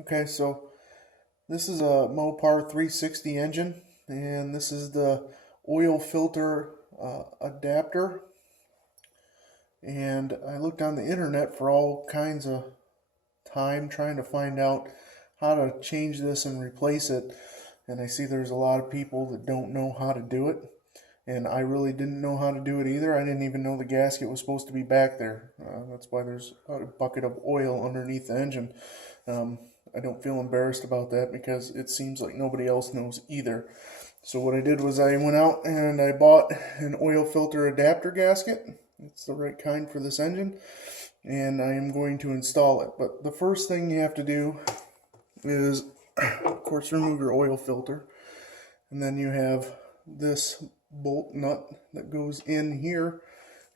Okay, so this is a Mopar 360 engine, and this is the oil filter adapter. And I looked on the internet for all kinds of time trying to find out how to change this and replace it. And I see there's a lot of people that don't know how to do it. And I really didn't know how to do it either. I didn't even know the gasket was supposed to be back there. That's why there's a bucket of oil underneath the engine. I don't feel embarrassed about that because it seems like nobody else knows either. So what I did was I went out and I bought an oil filter adapter gasket. It's the right kind for this engine. And I am going to install it. But the first thing you have to do is, of course, remove your oil filter. And then you have this bolt nut that goes in here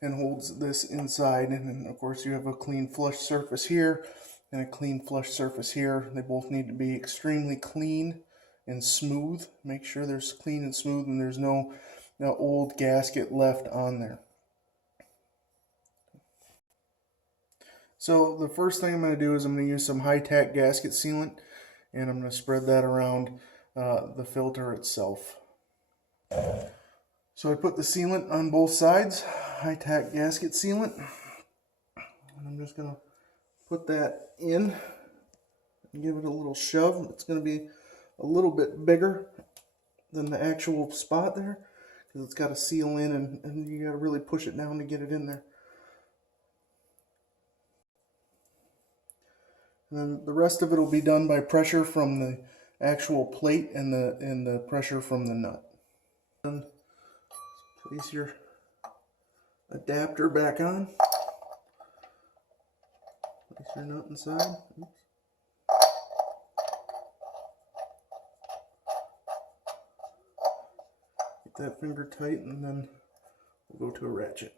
and holds this inside. And then, of course, you have a clean flush surface here and a clean flush surface here. They both need to be extremely clean and smooth. Make sure they're clean and smooth and there's no old gasket left on there. So the first thing I'm going to do is I'm going to use some high-tack gasket sealant, and I'm going to spread that around the filter itself. So I put the sealant on both sides, high-tack gasket sealant, and I'm just going to put that in and give it a little shove. It's going to be a little bit bigger than the actual spot there because it's got to seal in, and you got to really push it down to get it in there. And then the rest of it will be done by pressure from the actual plate and the pressure from the nut. And place your adapter back on. Place your nut inside. Oops. Get that finger tight, and then we'll go to a ratchet.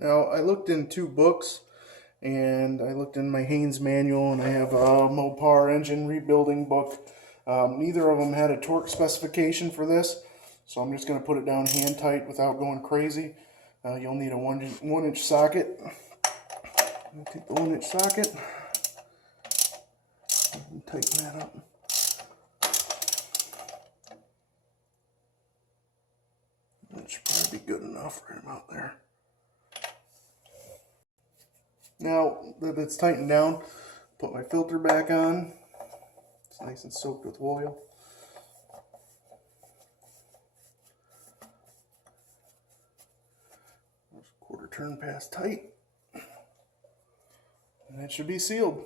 Now, I looked in two books, and I looked in my Haynes manual, and I have a Mopar engine rebuilding book. Neither of them had a torque specification for this, so I'm just going to put it down hand tight without going crazy. You'll need a 1 inch socket. I'm going to take the 1 inch socket and tighten that up. That should probably be good enough right about there. Now that it's tightened down, put my filter back on. It's nice and soaked with oil. There's a quarter turn pass tight. And that should be sealed.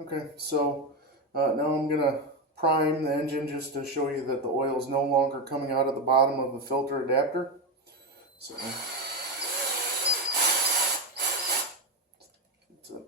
Okay, so now I'm going to prime the engine just to show you that the oil is no longer coming out of the bottom of the filter adapter. So it's a